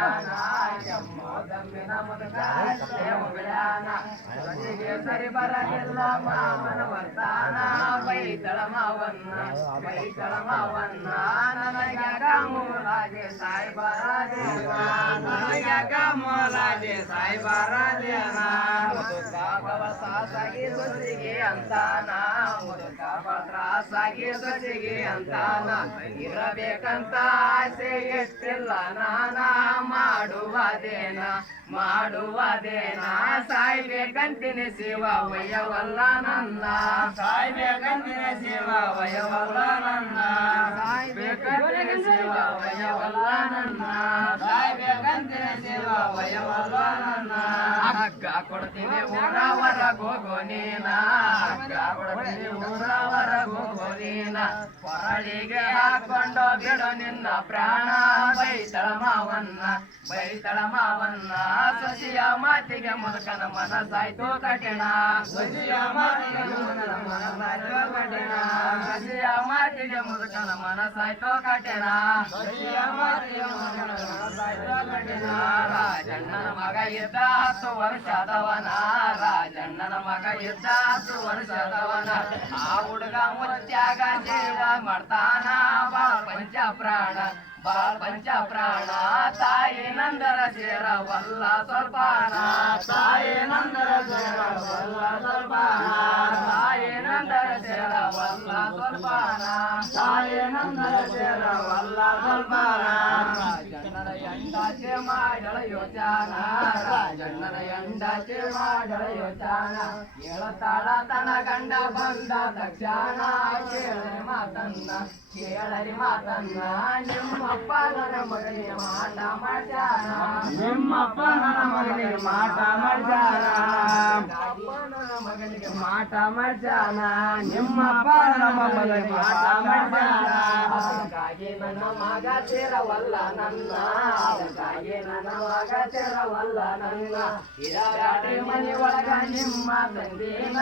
ಮಾಡ್ಯಾನ ದಮ್ಮಿನ ಮುದುಕ ಬೆಳ್ಯಾನ ಸೊಸಿಗೆ ಸರಿ ಬರಲಿಲ್ಲ ಮಾವನ ವರ್ತಾನ ಬೈತಳ ಮಾವನ್ನ ನನಗ್ಯಾಕ ಮೂಲಾಗೆ ಸಾಯ್ಬಾರದೇನ ನನಗ್ಯಾಕ ಮೂಲಾಗೆ ಸಾಯ್ಬಾರದೇನ ಮುದುಕ ತ್ರಾಸಾಗಿ ಸೊಸಿಗೆ ಅಂತಾನ ಮುದುಕ ತ್ರಾಸಾಗಿ ಸೊಸಿಗೆ ಅಂತಾನ ಇರಬೇಕಂತ ಆಸೆ ಎಷ್ಟಿಲ್ಲ ನಾನ ಮಾಡುವದೇನ ಸಾಯ್ಬೇಕಂತೀನಿ ಶಿವ ವಯವಲ್ಲ ನನ್ನ ಸಾಯ್ಬೇಕಂತೀನಿ ಶಿವ ವಯವಲ್ಲ ನನ್ನ ಸಾಯ್ಬೇಕಂತೀನಿ ಶಿವ ವಯವಲ್ಲ ನನ್ನ ಸಾಯ್ಬೇಕಂತೀನಿ ಶಿವ ವಯವಲ್ಲ ನನ್ನ ಹಗ್ಗ ಕೊಡ್ತೀನಿ ಊರವರ ಹೋಗೋ ನೀನ ಹಗ್ಗ ಕೊಡ್ತೀನಿ ಊರವರ ಹೋಗೋ ನೀನ ಕೊರಳಿಗೆ ಹಾಕೊಂಡು ಬಿಡು ನಿನ್ನ ಪ್ರಾಣ ಬೈತಳ ಮಾವನ್ನ ಸೊಸಿಯ ಮಾತಿಗೆ ಮುದುಕನ ಮನಸಾಯ್ತು ಕಠಿಣ ಸೊಸಿಯ ಮಾತಿಗೆ ಮುದುಕನ ಮನಸಾಯ್ತು ಕಠಿಣ ಸೊಸಿಯ ಮಾತಿಗೆ ಮುದುಕನ ಮನಸಾಯ್ತು ಕಠಿಣ ಸೊಸಿಯ ಮಾತಿಗೆ ಮುದುಕನ ಮನಸಾಯ್ತು ಕಠಿಣ ರಾಜಣ್ಣನ ಮಗ ಇದ್ದ 10 ವರ್ಷದವನ ರಾಜಣ್ಣನ ಮಗ ಇದ್ದ 10 ವರ್ಷದವನ ಆ ಹುಡುಗ ಮುತ್ಯಾಗ ಸೇವಾ ಮಾಡ್ತಾನ ಬಾಳ ಪಂಚ ಪ್ರಾಣ ತಾಯಿ ನಂದರ ಸೇರವಲ್ಲ ಸ್ವಲ್ಪಾನ ತಾಯಿ ನಂದರ ಸೇರವಲ್ಲ ಸ್ವಲ್ಪಾನ ತಾಯಿ ನಂದರ ಸೇರವಲ್ಲ ಸ್ವಲ್ಪಾನ ತಾಯಿ ನಂದರ ಸೇರವಲ್ಲ ಸ್ವಲ್ಪಾನ ರಾಜಣ್ಣನ ಎಂಡಾಚೆ ಮಾಡಳ ಯೋಚಾನ ರಾಜಣ್ಣನ ಎಂಡಾಚೆ ಮಾಡಳ ಯೋಚಾನ ಹೇಳತಾಳ ತನ ಗಂಡ ಬಂದ ತಕ್ಷಣ ಕೇಳರಿ ಮಾತನ್ನ ನಿಮ್ಮಪ್ಪ ನನ್ನ ಮಗನಿಗೆ ಮಾಟ ಮಾಡ್ಯಾನ ನಿಮ್ಮಪ್ಪ ನನ್ನ ಮಗನಿಗೆ ಮಾಟ ಮಾಡ್ಯಾನ ನನ್ನ ಮಗನಿಗೆ ಮಾಟ ಮಾಡ್ಯಾನ ನಿಮ್ಮಪ್ಪ ನನ್ನ ಮಗನಿಗೆ ಮಾಟ ಮಾಡ್ಯಾನ ಅದಕ್ಕಾಗಿ ನನ್ನ ಮಗ ಸೇರವಲ್ಲ ನನ್ನ ಅದಕ್ಕಾಗಿ ನನ್ನ ಮಗ ಸೇರವಲ್ಲ ನನ್ನ ಇರಾಡಿ ಮನೆ ಒಳಗ ನಿಮ್ಮ ತಂದೆನ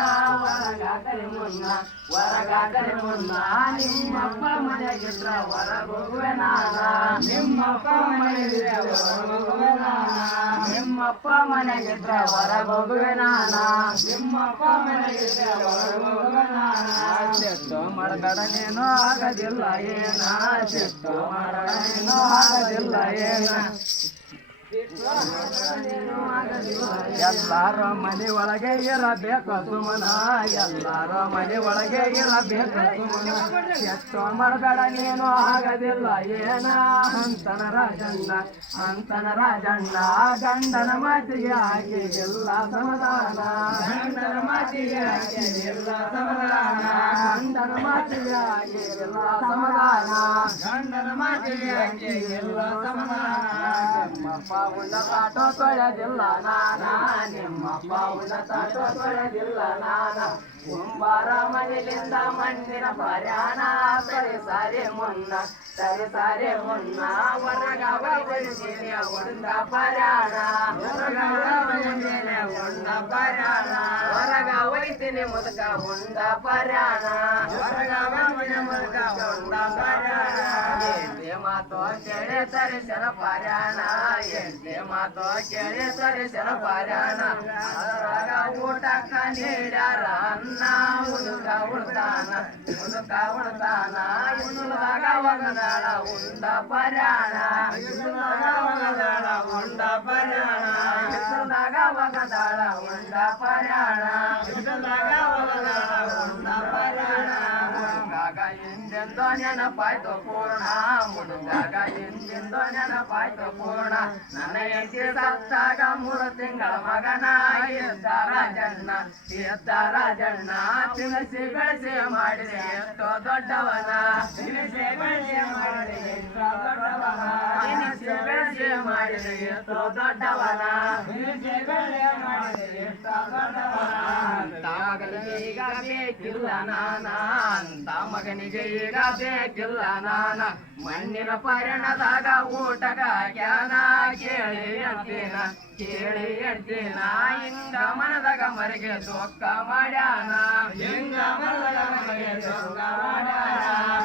ಹೊರಗಾಕರಿ ಮುನ್ನ ನಿಮ್ಮಪ್ಪ ಮನೆಗಿದ್ರ ಹೊರಗೋಗುವೆ ನಾನ ನಿಮ್ಮಪ್ಪ ಮನೆಗಿದ್ರೆ ಹೊರಗೋಗುವೆ ನಾನ ನಿಮ್ಮಪ್ಪ ಮನೆಗಿದ್ರ ಹೊರಗೋಗುವೆ ನಾನ ನಿಮ್ಮಪ್ಪ ಮನೆಗಿದ್ರೆ ಹೊರಗೋಗುವೆ ನಾನ ಚೆಟ್ಟು ಮಾಡಗಡನೇನೋ ಆಗದಿಲ್ಲ ಏನ ಚೆಟ್ಟು ಮಾಡಗಡನೇನೋ ಆಗದಿಲ್ಲ ಏನ ಎಲ್ಲಾರ ಮನೆ ಒಳಗೆ ಇರಬೇಕು ಸುಮನ ಎಲ್ಲಾರ ಮನೆ ಒಳಗೆ ಇರಬೇಕು ಸುಮನ ಎಷ್ಟೋ ಮಾಡಬೇಡ ನೀನು ಆಗದಿಲ್ಲ ಏನ ಅಂತನ ರಾಜಣ್ಣ ಗಂಡನ ಮಾತಿಗೆ ಆಕೆ ಎಲ್ಲ ಸಮಾಧಾನ ಗಂಡನ ಮಾತಿಗೆ ಆಕೆ ಎಲ್ಲ ಸಮಾಧಾನ ಗಂಡನ ಮಾತಿಗೆ ಆಕೆ ಎಲ್ಲ ಸಮಾಧಾನ ಗಂಡನ ಮಾತಿಗೆ ಆಕೆ ಎಲ್ಲ ಸಮಾಧಾನ ಉಳ್ಳ ತಾಟೋ ತೊಳೆದಿಲ್ಲ ನಾನ ನಿಮ್ಮಪ್ಪ ಉಳ್ಳ ತಾಟೋ ತೊಳೆದಿಲ್ಲ ನಾನ ಕುಂಬಾರ ಮನೆಯಿಂದ ಮಣ್ಣಿನ ಪರ್ಯಾಣ ಸರಿ ಸಾರೆ ಮುನ್ನ ಹೊರಗವ ಬಳಿಸಿನ ಒಂದ ಪರ್ಯಾಣ ಹೊರಗ ಒಯ್ತೀನಿ ಮುದುಕ ಒಂದ ಪರ್ಯಾಣ ಮಾತೋ ಕೇಳಿ ತರಿಸನ ಪಾರ್ಯಾಣ ಮಾತೋ ಕೇಳಿ ತರಿಸನ ಪಾರ್ಯಾಣ ಅದರಾಗ ಊಟಕ್ಕ ನೀಡ್ಯಾರ ಅನ್ನ ಉದುಕ ಉಳ್ತಾನ ಉಣ್ಣುವಾಗ ಒಗದಾಳ ಉಂಡ ಪರ್ಯಾಣ ಉಂಡ ಪರ್ಯಾಣ ಒಗದಾಳ ಉಂಡ ಪರ್ಯಾಣ ಉಂಡ ಪರ್ಯಾಣ ಎಂದೆಂದೋ ನೆನಪಾಯ್ತು ಪೂರ್ಣ ಮುಡುಗಾಗ ಎಂದೆಂದೋ ನೆನಪಾಯ್ತು ಪೂರ್ಣ ನನ್ನ ಹೆಂಡತಿ ಸತ್ತಾಗ 3 ತಿಂಗಳ ಮಗನಾಗಿ ಎದ್ದ ರಾಜಣ್ಣ ತಿನಿಸಿ ಬೆಳೆಸಿ ಮಾಡಿದೆ ಎಷ್ಟೋ ದೊಡ್ಡವನ ತಿನಿಸಿ ಬೆಳೆಸಿ ಮಾಡಿದೆ ಎಷ್ಟೋ ದೊಡ್ಡವನ ತಿನಿಸಿ ಬೆಳೆಸಿ ಮಾಡಿದೆ ಎಷ್ಟೋ ದೊಡ್ಡವನ ತಿನಿಸಿ ಬೆಳೆಸಿ ಮಾಡಿದೆ ಎಷ್ಟೋ ದೊಡ್ಡವನ ಮಗನಿಗೆ ಈಗ ಬೇಕಿಲ್ಲ ನಾನ ಅಂತ ಮಗನಿಗೆ ಈಗ ಬೇಕಿಲ್ಲ ನಾನ ಮಣ್ಣಿನ ಪರಣದಾಗ ಊಟಗ ಜ್ಞಾನ ಕೇಳಿ ಅಂತೀನ ಹಿಂಗ ಮನದಾಗ ಮರಿಗೆ ದುಃಖ ಮಾಡ್ಯಾನ ಹಿಂಗ ಮನದಾಗ ಮರಿಗೆ ದುಃಖ ಮಾಡ್ಯಾನ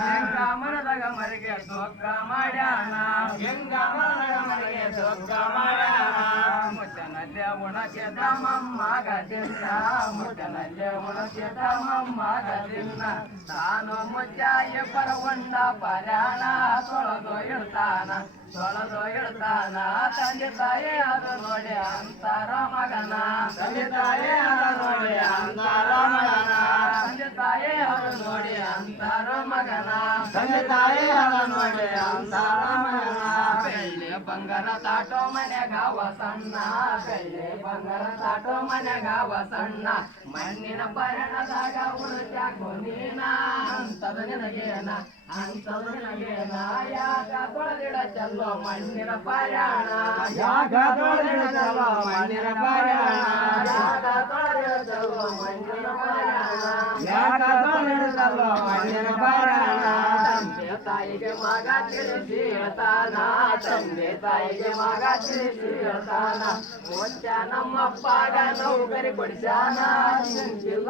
ಹಿಂಗ ಮನದಾಗ ಮರಿಗೆ ದುಃಖ ಮಾಡ್ಯಾನ ಹಿಂಗ ಮನದಾಗ ಮರಿಗೆ ದುಃಖ ಮುಳುಗಿದ ಮೊಮ್ಮಗದಿಂದ ಮುದ್ದನಲ್ಲೇ ಮುಳುಗಿದ ಮೊಮ್ಮಗದಿಂದ ತಾನು ಮುಜ್ಜಾಯಿ ಪರಗೊಂಡ ಪರ್ಯಾಣ ತೊಳೆದು ಇಡ್ತಾನ ತಂದೆ ತಾಯಿ ಅದು ನೋಡಿ ಅಂತಾರ ಮಗನ ತಂದೆ ತಾಯಿ ಅದು ನೋಡಿ ಅಂತಾರ ಮಗನ ತಂದೆ ತಾಯಿ ಅದು ನೋಡಿ ಅಂತಾರ ಮಗನ ತಂದೆ ತಾಯಿ ಅದು ನೋಡಿ ಅಂತಾರ ಮಗನ ಬೆಳ್ಳಿ ಬಂಗಾರ ತಾಟೋ ಮನೆಗಾವ ಸಣ್ಣ ಬೆಳ್ಳಿ ಬಂಗಾರ ತಾಟೋ ಮನೆಗಾವ ಸಣ್ಣ ಮಣ್ಣಿನ ಪಯಣದಾಗ ಉಳಿಸ್ಯಾಕೋ ನೀನ ಅಂತದ ನಿನಗೇನ ಯಾಕ ತೊಳೆದಿಡ ಚಲ್ಲೋ ಮಣ್ಣಿನ ಪಯಣ ಯಾಕ ತೊಳೆದಿಡ ಚಲ್ಲೋ ಮಣ್ಣಿನ ಪಯಣ ಯಾಕ ತೊಳೆದಿಡ ಚಲ್ಲೋ ಮಣ್ಣಿನ ಪಯಣ ಯಾಕ ತೊಳೆದಿಡ ಚಲ್ಲೋ ಮಣ್ಣಿನ ಪಯಣ ತಂದೆ ತಾಯಿಗೆ ಮಗ ತಿಳಿಸಿ ಹೇಳ್ತಾನ ತಂದೆ ತಾಯಿಗೆ ಮಗ ತಿಳಿಸಿ ಹೇಳ್ತಾನ ಮುಂಚ ನಮ್ಮಪ್ಪಗ ನೌಕರಿ ಕೊಡಿಸ್ಯಾನ ಚಿಂತಿಲ್ಲ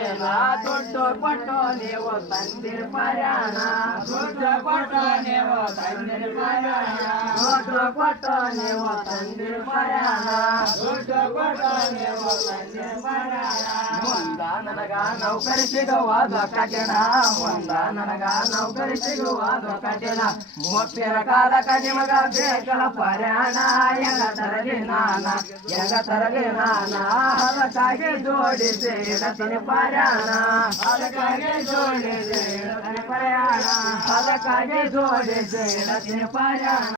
ಏನ ದುಡ್ಡು ಕೊಟ್ಟು ನೀವು ತಂದಿರ ಪರ್ಯಾಣ ದುಡ್ಡು ಕೊಟ್ಟು ನೀವು ತಂದಿರ ಪರ್ಯಾಣ ದುಡ್ಡು ಕೊಟ್ಟು ನೀವು ತಂದಿರ ಪರ್ಯಾಣ ದುಡ್ಡು ಕೊಟ್ಟು ನೀವು ತಂದಿರ ಪರ್ಯಾಣ ಮುಂದ ನನಗ ನೌಕರಿ ಸಿಗುವುದು ಕಠಿಣ ಮುಂದ ನನಗ ನೌಕರಿ ಸಿಗುವುದು ಕಠಿಣ ಮುಪ್ಪಿನ ಕಾಲಕ ನಿಮಗ ಬೇಕಲ ಪರ್ಯಾಣ ಹೆಂಗ ತರಲಿ ನಾನ ಅದಕ್ಕಾಗಿ ಜೋಡಿಸಿ ಇಡತೀನಿ ಪರ್ಯಾಣ ಅದಕ್ಕಾಗಿ ಜೋಡಿಸಿ ಇಡತೀನಿ ಪರ್ಯಾಣ ಅದಕ್ಕಾಗಿ ಜೋಡಿಸಿ ಇಡತೀನಿ ಪರ್ಯಾಣ